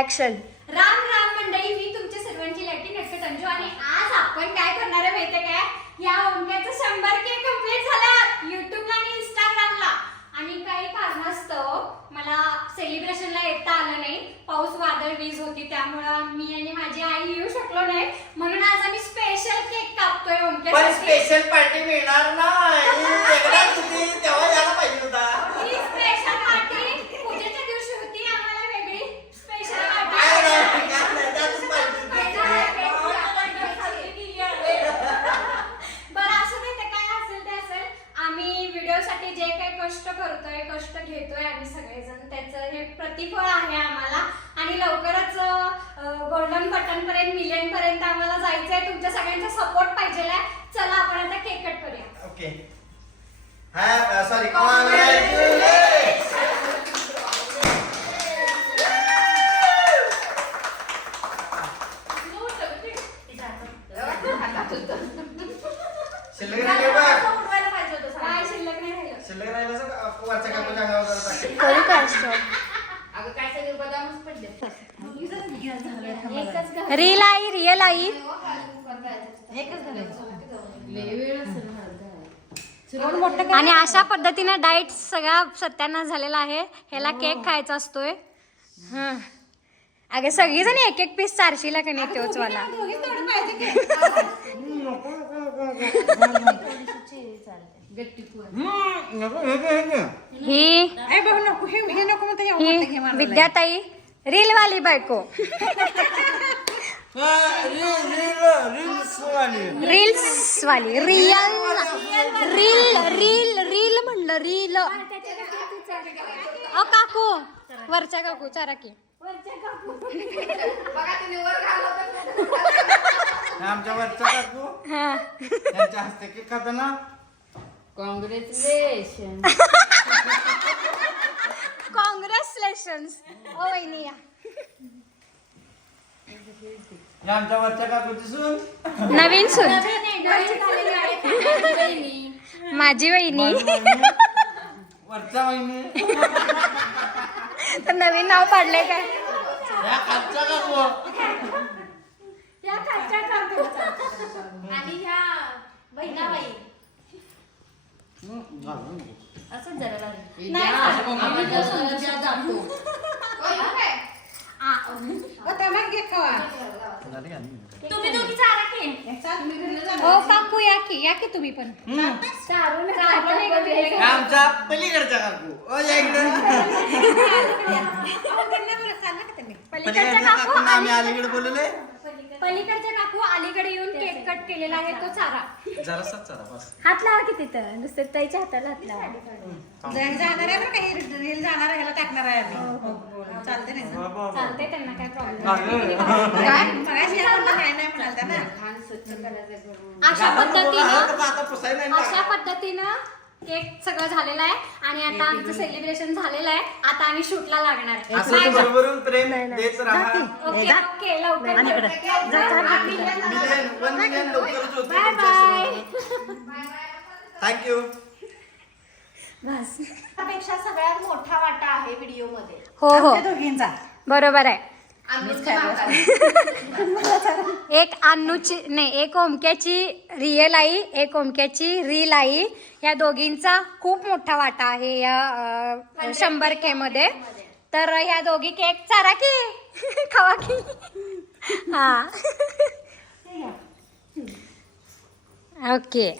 Action Ram Ram मंडळी मी तुमच्या सर्वांची लाईटी नटकट अंजू आणि आज आपण काय करणार आहे माहितीये काय? या ओंक्याचं शंभर के कंप्लीट झालं युट्यूबला आणि इंस्टाग्रामला आणि काही कारणास्तव मला सेलिब्रेशनला येता आलं नाही. पाऊस वादळ वीज होती त्यामुळं मी आणि माझी आई येऊ शकलो नाही. म्हणून आज आम्ही स्पेशल केक कापतोय पण ओंक्यासाठी स्पेशल पार्टी मिळणार नाही एकदाच होती तेव्हा यायला पाहिजे होता ही स्पेशल पार्टी पूजेच्या दिवशी होती आम्हाला वेगळी स्पेशल काय नाही, पार्टी काय नाही, त्यातच पाहिजे बरं असं नाही ते काय असेल ते असेल व्हिडिओसाठी जे काही कष्ट करतोय कष्ट घेतोय आम्ही सगळेजण त्याचं हे प्रतिफळ आहे आम्हाला. आणि लवकरच गोल्डन बटन पर्यंत मिलियन पर्यंत आम्हाला जायचंय. तुमच्या सगळ्यांचा सपोर्ट पाहिजे चला आपण आता केक कट करूया. ओके हा सॉरी शिल्लक राहिले बघ काय शिल्लक नाही राहिलं शिल्लक राहिलं असं वरच्या काकूच्या अंगावर जरा टाकेल. करू का स्टॉप अगं काय सगळे बदामच पडले. एकच घाल. रील आई रिअल आई. आणि अशा पद्धतीने डाएट सगळा सत्यानाश झालेला आहे. ह्याला केक खायचा असतोय. हं. अगं सगळीजण एक एक पीस चारशीला का. नाही तोच वाला गट्टी पोर ही ही विद्याताई रील वाली बायको. हा, रील-. रील्स वाली रियल. रील रील रील म्हणलं रील. अ काकू वरच्या काकू चारा की. आमच्या वरच्या काकू? हा. यांच्या हस्ते केक खाताना कॉंग्रॅच्युलेशन कॉंग्रॅच्युलेशन्स ओ वहिनी या. हे आमच्या वरच्या काकूची सून? नवीन सून. नवीन झालेली आहे. माझी वहिनी. वरच्या वहिनी. तर नवीन नाव पाडलंय काय? या खालच्या काकू. आणि ह्या बहिणाबाई. असंच जरा लागेल नाही. आम्ही जरा जरा जातो. तुम्ही दोघी चारा की. ओ काकू या की या की तुम्ही पण. चारून? हे आमच्या पलीकडच्या काकू. ओ या इकडे. पलीकडच्या पलीकडच्या काकू काकूंना आम्ही अलीकडे बोलवले पलीकडच्या काकू अलीकडे येऊन केक कट केलेला आहे तो चारा. जरासा चला बस. हात लावा की तिथं. नुसतं ताईच्या हाताला हात लावा. चालते त्यांना काय प्रॉब्लेम खान स्वच्छ करायचं घरून अशा पद्धतीनं आता पुसायला नाही अशा ना. पद्धतीनं केक सगळं झालेलं आहे आणि आता आमचं सेलिब्रेशन झालेलं आहे. आता आम्ही शूटला लागणार असं प्रेम देत राहा. ओके ओके लवकर मिलियन वन मिलियन लवकरच होते बाय बाय थँक्यू बस. पेक्षा सगळ्यात मोठा वाटा आहे व्हिडिओमध्ये. हो हो. बरोबर आहे. आम्हीच एक अन्नूची नाही एक ओमक्याची रिअल आई एक ओमक्याची रील आई. या दोघींचा खूप मोठा वाटा आहे या शंभर के मध्ये. तर ह्या दोघी केक चारा की? खावा की? हा. ओके.